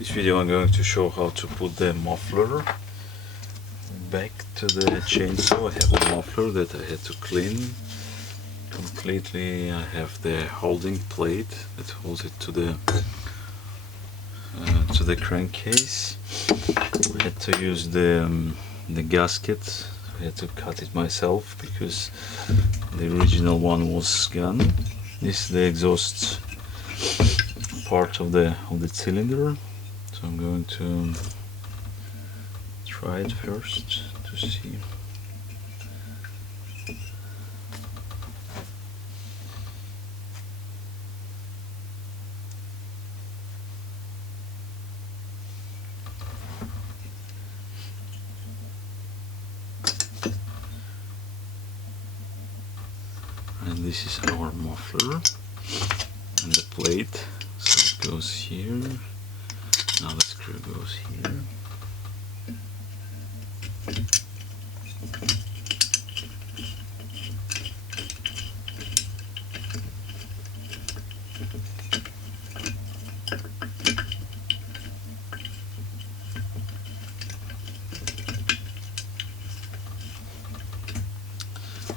This video I'm going to show how to put the muffler back to the chainsaw. I have a muffler that I had to clean completely. I have the holding plate that holds it to the crankcase. I had to use the gasket. I had to cut it myself because the original one was gone. This is the exhaust part of the cylinder. So I'm going to try it first to see. And this is our muffler and the plate. So it goes here. Now the screw goes here.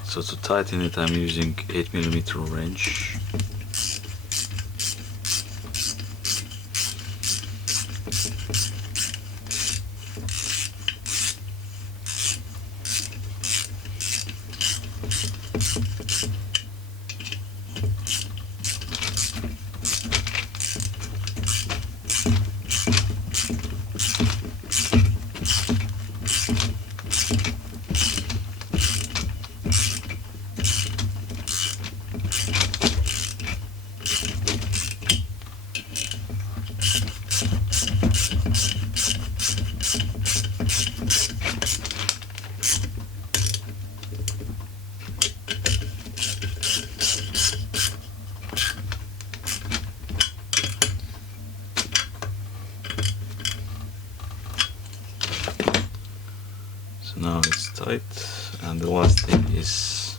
So to tighten it, I'm using 8mm wrench. So now it's tight, and the last thing is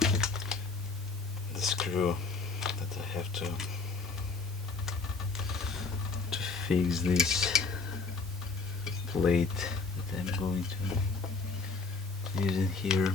the screw that I have to fix this plate that I'm going to use in here.